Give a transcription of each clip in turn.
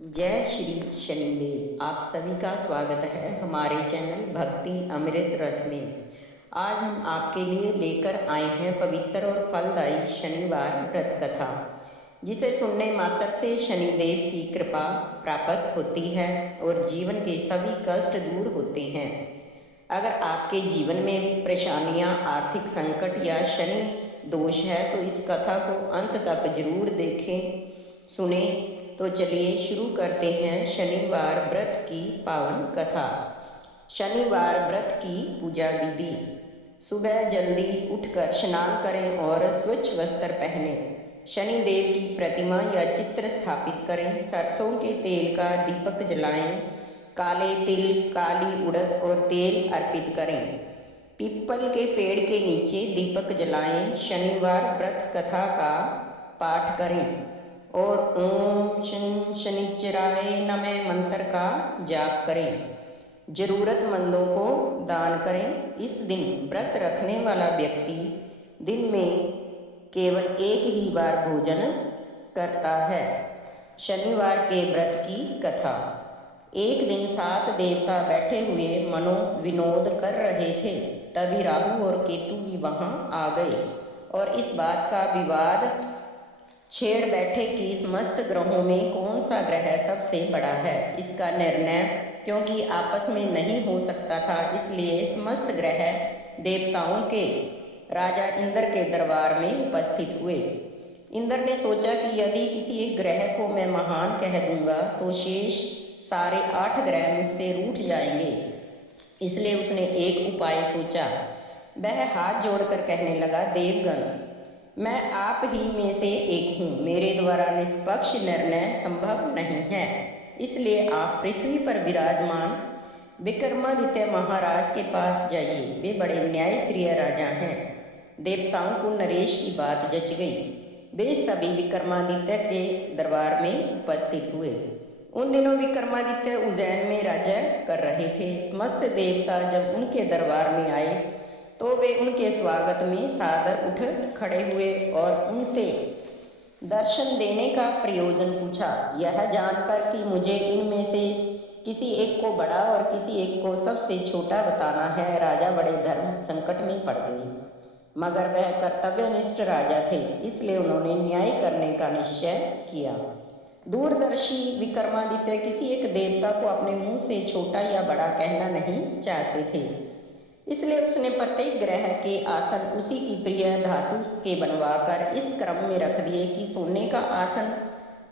जय श्री शनिदेव। आप सभी का स्वागत है हमारे चैनल भक्ति अमृत रस में। आज हम आपके लिए लेकर आए हैं पवित्र और फलदायी शनिवार व्रत कथा, जिसे सुनने मात्र से शनिदेव की कृपा प्राप्त होती है और जीवन के सभी कष्ट दूर होते हैं। अगर आपके जीवन में भी परेशानियां, आर्थिक संकट या शनि दोष है तो इस कथा को अंत तक जरूर देखें, सुने। तो चलिए शुरू करते हैं शनिवार व्रत की पावन कथा। शनिवार व्रत की पूजा विधि। सुबह जल्दी उठकर स्नान करें और स्वच्छ वस्त्र पहनें। शनिदेव की प्रतिमा या चित्र स्थापित करें। सरसों के तेल का दीपक जलाएं। काले तिल, काली उड़द और तेल अर्पित करें। पीपल के पेड़ के नीचे दीपक जलाएं। शनिवार व्रत कथा का पाठ करें और ओम शं शनिचराय नमः मंत्र का जाप करें। जरूरतमंदों को दान करें। इस दिन व्रत रखने वाला व्यक्ति दिन में केवल एक ही बार भोजन करता है। शनिवार के व्रत की कथा। एक दिन 7 देवता बैठे हुए मनोविनोद कर रहे थे। तभी राहु और केतु भी वहां आ गए और इस बात का विवाद छेड़ बैठे कि समस्त ग्रहों में कौन सा ग्रह सबसे बड़ा है। इसका निर्णय क्योंकि आपस में नहीं हो सकता था, इसलिए समस्त ग्रह देवताओं के राजा इंद्र के दरबार में उपस्थित हुए। इंद्र ने सोचा कि यदि किसी एक ग्रह को मैं महान कह दूंगा तो शेष सारे 8 ग्रह मुझसे रूठ जाएंगे। इसलिए उसने एक उपाय सोचा। वह हाथ जोड़कर कहने लगा, देवगण, मैं आप ही में से एक हूँ। मेरे द्वारा निष्पक्ष निर्णय संभव नहीं है, इसलिए आप पृथ्वी पर विराजमान विक्रमादित्य महाराज के पास जाइए। वे बड़े न्यायप्रिय राजा हैं। देवताओं को नरेश की बात जच गई। वे सभी विक्रमादित्य के दरबार में उपस्थित हुए। उन दिनों विक्रमादित्य उज्जैन में राज्य कर रहे थे। समस्त देवता जब उनके दरबार में आए तो वे उनके स्वागत में सादर उठ खड़े हुए और उनसे दर्शन देने का प्रयोजन पूछा। यह जानकर कि मुझे इनमें से किसी एक को बड़ा और किसी एक को सबसे छोटा बताना है, राजा बड़े धर्म संकट में पड़ गए। मगर वह कर्तव्यनिष्ठ राजा थे, इसलिए उन्होंने न्याय करने का निश्चय किया। दूरदर्शी विक्रमादित्य किसी एक देवता को अपने मुंह से छोटा या बड़ा कहना नहीं चाहते थे, इसलिए उसने प्रत्येक ग्रह के आसन उसी की प्रिय धातु के बनवाकर इस क्रम में रख दिए कि सोने का आसन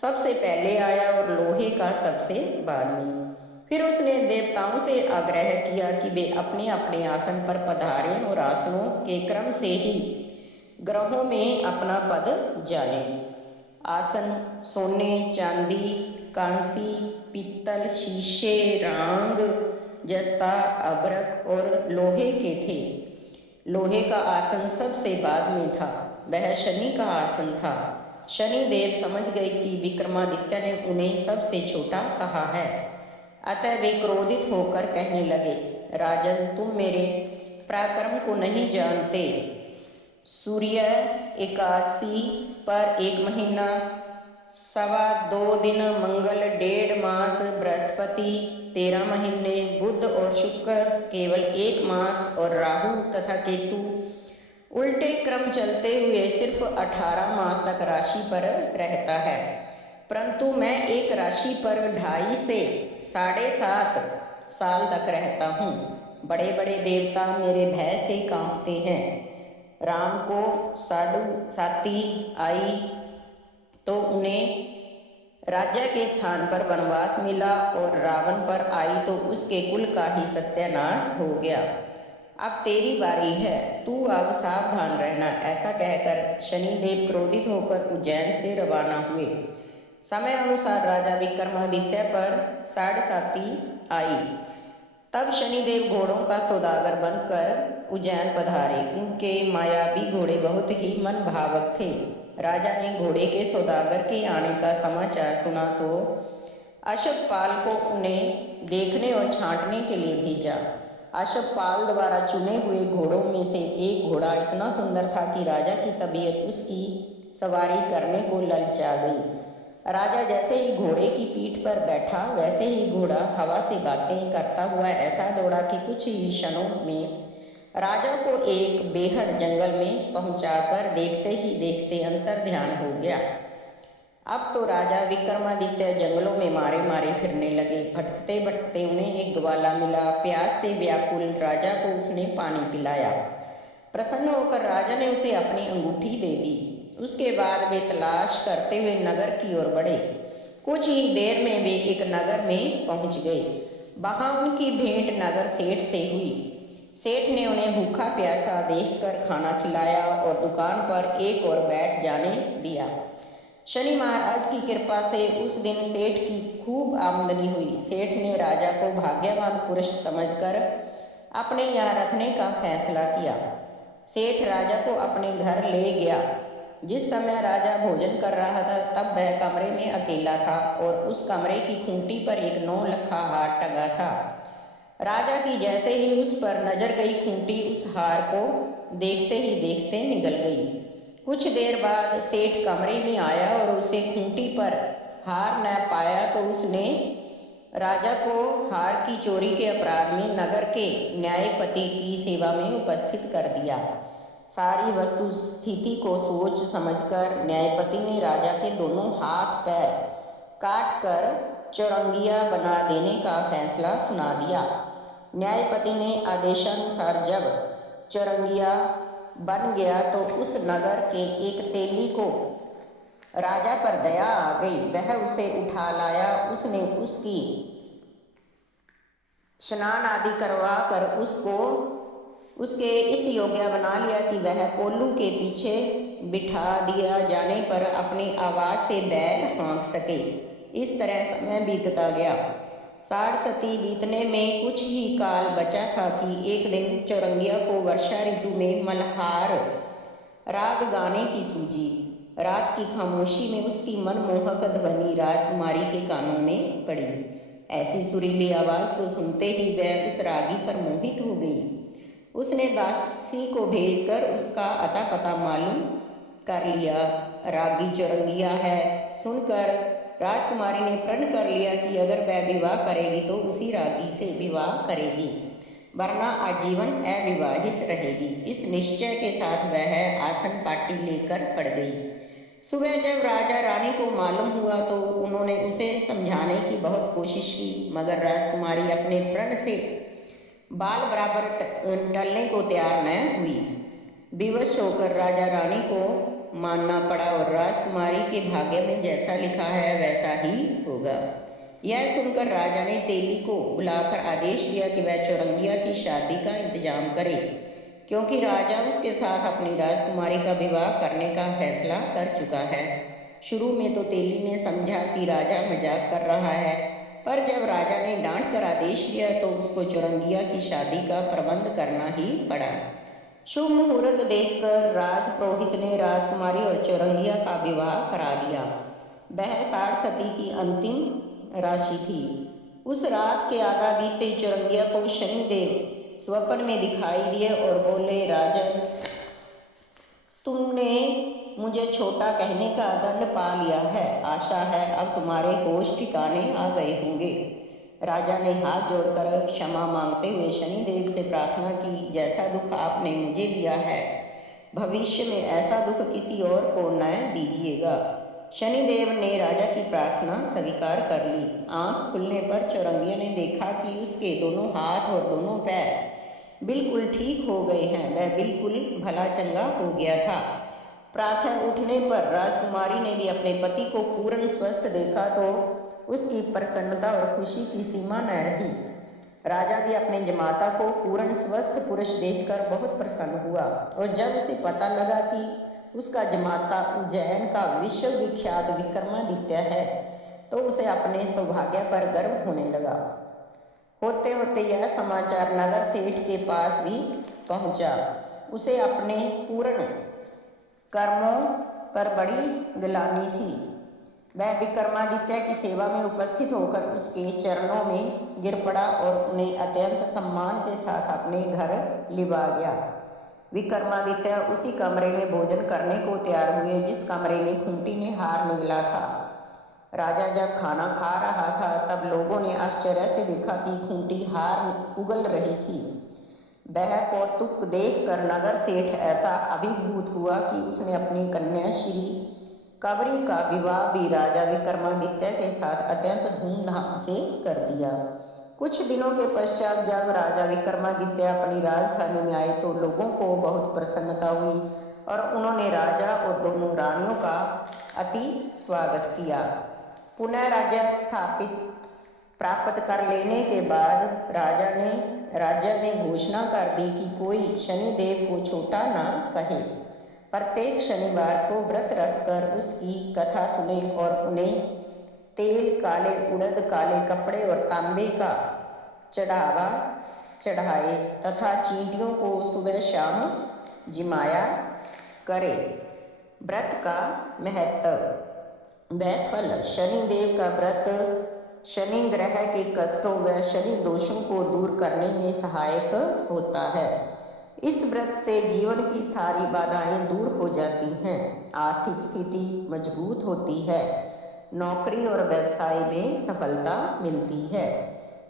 सबसे पहले आया और लोहे का सबसे बाद में। फिर उसने देवताओं से आग्रह किया कि वे अपने अपने आसन पर पधारें और आसनों के क्रम से ही ग्रहों में अपना पद जालें। आसन सोने, चांदी, कांसी, पीतल, शीशे, रांग, जस्ता, अबरक और लोहे के थे। लोहे का आसन सबसे बाद में था। वह शनि का आसन था। शनि देव समझ गए कि विक्रमादित्य ने उन्हें सबसे छोटा कहा है, अतः वे क्रोधित होकर कहने लगे, राजन, तुम मेरे पराक्रम को नहीं जानते। सूर्य एकादशी पर 1 महीना, 2.25 दिन, मंगल 1.5 मास, बृहस्पति 13 महीने, बुध और शुक्र केवल 1 मास और राहु तथा केतु उल्टे क्रम चलते हुए सिर्फ 18 मास तक राशि पर रहता है। परंतु मैं एक राशि पर 2.5 से 7.5 साल तक रहता हूँ। बड़े बड़े देवता मेरे भय से कांपते हैं। राम को साती आई तो उन्हें राज्य के स्थान पर वनवास मिला और रावण पर आई तो उसके कुल का ही सत्यानाश हो गया। अब तेरी बारी है, तू अब सावधान रहना। ऐसा कहकर शनिदेव क्रोधित होकर उज्जैन से रवाना हुए। समय अनुसार राजा विक्रमादित्य पर 7.5 आई। तब शनिदेव घोड़ों का सौदागर बनकर उज्जैन पधारे। उनके मायावी घोड़े बहुत ही मन भावक थे। राजा ने घोड़े के सौदागर के आने का समाचार सुना तो अशोकपाल को उन्हें देखने और छांटने के लिए भेजा। अशोकपाल द्वारा चुने हुए घोड़ों में से एक घोड़ा इतना सुंदर था कि राजा की तबीयत उसकी सवारी करने को ललचा गई। राजा जैसे ही घोड़े की पीठ पर बैठा वैसे ही घोड़ा हवा से बातें करता हुआ ऐसा दौड़ा कि कुछ ही क्षणों में राजा को एक बेहद जंगल में पहुंचाकर देखते ही देखते अंतर्ध्यान हो गया। अब तो राजा विक्रमादित्य जंगलों में मारे मारे फिरने लगे। भटकते भटकते उन्हें एक ग्वाला मिला। प्यास से व्याकुल राजा को उसने पानी पिलाया। प्रसन्न होकर राजा ने उसे अपनी अंगूठी दे दी। उसके बाद वे तलाश करते हुए नगर की ओर बढ़े। कुछ ही देर में वे एक नगर में पहुंच गए। वहां उनकी भेंट नगर सेठ से हुई। सेठ ने उन्हें भूखा प्यासा देखकर खाना खिलाया और दुकान पर एक और बैठ जाने दिया। शनि महाराज की कृपा से उस दिन सेठ की खूब आमदनी हुई। सेठ ने राजा को भाग्यवान पुरुष समझकर अपने यहाँ रखने का फैसला किया। सेठ राजा को अपने घर ले गया। जिस समय राजा भोजन कर रहा था तब वह कमरे में अकेला था और उस कमरे की खूंटी पर एक 9 लखा हार टंगा था। राजा की जैसे ही उस पर नजर गई, खूंटी उस हार को देखते ही देखते निगल गई। कुछ देर बाद सेठ कमरे में आया और उसे खूंटी पर हार न पाया तो उसने राजा को हार की चोरी के अपराध में नगर के न्यायपति की सेवा में उपस्थित कर दिया। सारी वस्तु स्थिति को सोच समझकर न्यायपति ने राजा के दोनों हाथ पैर काट कर चौरंगिया बना देने का फैसला सुना दिया। न्यायपति ने आदेशानुसार जब चौरंगिया बन गया तो उस नगर के एक तेली को राजा पर दया आ गई। वह उसे उठा लाया। उसने उसकी स्नान आदि करवा कर उसको उसके इस योग्य बना लिया कि वह कोल्लू के पीछे बिठा दिया जाने पर अपनी आवाज़ से बैल हाँक सके। इस तरह समय बीतता गया। साढ़सती बीतने में कुछ ही काल बचा था कि एक दिन चौरंगिया को वर्षा ऋतु में मल्हार राग गाने की सूझी। रात की खामोशी में उसकी मनमोहक ध्वनि राजकुमारी के कानों में पड़ी। ऐसी सुरीली आवाज़ को सुनते ही वह उस रागी पर मोहित हो गई। उसने दासी को भेजकर उसका अता पता मालूम कर लिया। रागी चौरंगिया है सुनकर राजकुमारी ने प्रण कर लिया कि अगर वह विवाह करेगी तो उसी रागी से विवाह करेगी, वरना आजीवन अविवाहित रहेगी। इस निश्चय के साथ वह आसन पाटी लेकर पड़ गई। सुबह जब राजा रानी को मालूम हुआ तो उन्होंने उसे समझाने की बहुत कोशिश की, मगर राजकुमारी अपने प्रण से बाल बराबर टलने को तैयार न हुई। विवश होकर राजा रानी को मानना पड़ा और राजकुमारी के भाग्य में जैसा लिखा है वैसा ही होगा। यह सुनकर राजा ने तेली को बुलाकर आदेश दिया कि वह चौरंगिया की शादी का इंतजाम करे, क्योंकि राजा उसके साथ अपनी राजकुमारी का विवाह करने का फैसला कर चुका है। शुरू में तो तेली ने समझा कि राजा मजाक कर रहा है, पर जब राजा ने डांट कर आदेश दिया तो उसको चौरंगिया की शादी का प्रबंध करना ही पड़ा। शुभ मुहूर्त देखकर राजपुरोहित ने राजकुमारी और चौरंगिया का विवाह करा दिया। वह साढ़सती की अंतिम राशि थी। उस रात के आधा बीते चौरंगिया को शनिदेव स्वप्न में दिखाई दिए और बोले, राजन, तुमने मुझे छोटा कहने का दंड पा लिया है। आशा है अब तुम्हारे होश ठिकाने आ गए होंगे। राजा ने हाथ जोड़कर क्षमा मांगते हुए शनिदेव से प्रार्थना की, जैसा दुख आपने मुझे दिया है भविष्य में ऐसा दुख किसी और को न दीजिएगा। शनिदेव ने राजा की प्रार्थना स्वीकार कर ली। आंख खुलने पर चौरंगिया ने देखा कि उसके दोनों हाथ और दोनों पैर बिल्कुल ठीक हो गए हैं। वह बिल्कुल भला चंगा हो गया था। प्रातः उठने पर राजकुमारी ने भी अपने पति को पूर्ण स्वस्थ देखा तो उसकी प्रसन्नता और खुशी की सीमा न रही। राजा भी अपने जमाता को पूर्ण स्वस्थ पुरुष देखकर बहुत प्रसन्न हुआ और जब उसे पता लगा कि उसका जमाता उज्जैन का विश्वविख्यात विक्रमादित्य है तो उसे अपने सौभाग्य पर गर्व होने लगा। होते होते यह समाचार नगर सेठ के पास भी पहुंचा। उसे अपने पूर्ण कर्मों पर बड़ी गिलानी थी। वह विक्रमादित्य की सेवा में उपस्थित होकर उसके चरणों में गिर पड़ा और उन्हें अत्यंत सम्मान के साथ अपने घर लिवा गया। विक्रमादित्य उसी कमरे में भोजन करने को तैयार हुए जिस कमरे में खूंटी ने हार निगला था। राजा जब खाना खा रहा था तब लोगों ने आश्चर्य से देखा कि खूंटी हार उगल रही थी। वह कौतुक देखकर नगर सेठ ऐसा अभिभूत हुआ कि उसने अपनी कन्या श्री कबरी का विवाह भी राजा विक्रमादित्य के साथ अत्यंत धूमधाम से कर दिया। कुछ दिनों के पश्चात जब राजा विक्रमादित्य अपनी राजधानी में आए तो लोगों को बहुत प्रसन्नता हुई और उन्होंने राजा और दोनों रानियों का अति स्वागत किया। पुनः राज्य स्थापित प्राप्त कर लेने के बाद राजा ने राज्य में घोषणा कर दी कि कोई शनिदेव को छोटा ना कहे। प्रत्येक शनिवार को व्रत रखकर उसकी कथा सुने और उन्हें तेल, काले उड़द, काले कपड़े और तांबे का चढ़ावा चढ़ाए तथा चींटियों को सुबह शाम जिमाया करे। व्रत का महत्व व फल। शनिदेव का व्रत शनि ग्रह के कष्टों व शनि दोषों को दूर करने में सहायक होता है। इस व्रत से जीवन की सारी बाधाएं दूर हो जाती हैं, आर्थिक स्थिति मजबूत होती है, नौकरी और व्यवसाय में सफलता मिलती है।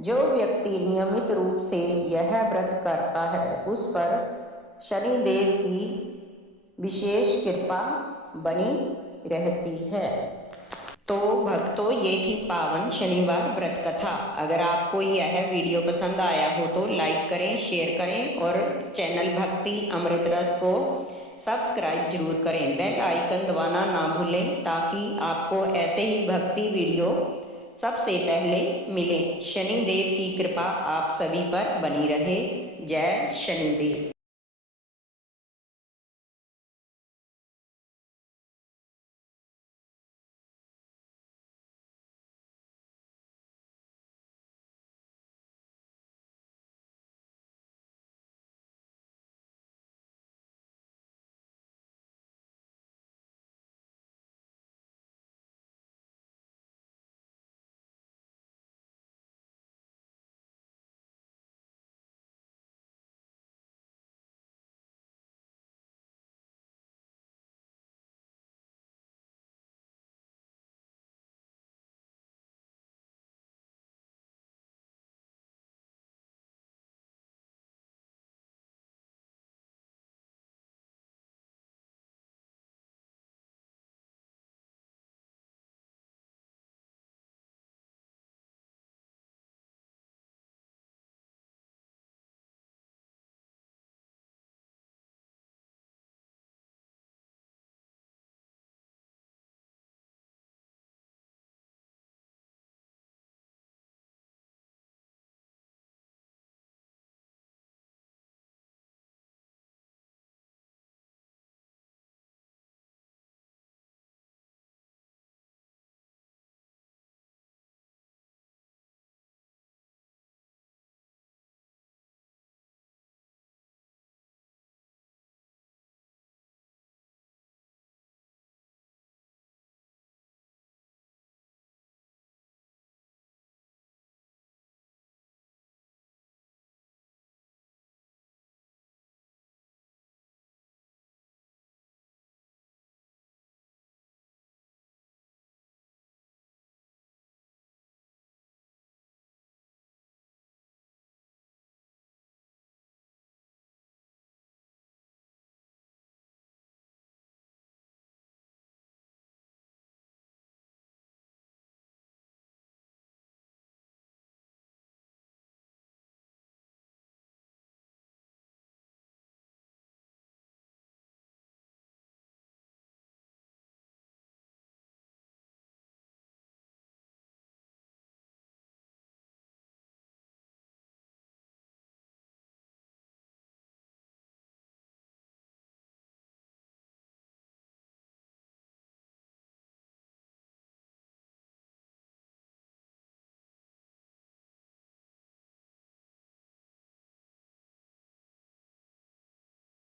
जो व्यक्ति नियमित रूप से यह व्रत करता है उस पर शनिदेव की विशेष कृपा बनी रहती है। तो भक्तों, ये थी पावन शनिवार व्रत कथा। अगर आपको यह वीडियो पसंद आया हो तो लाइक करें, शेयर करें और चैनल भक्ति अमृत रस को सब्सक्राइब जरूर करें। बेल आइकन दबाना ना भूलें ताकि आपको ऐसे ही भक्ति वीडियो सबसे पहले मिले। शनिदेव की कृपा आप सभी पर बनी रहे। जय शनिदेव।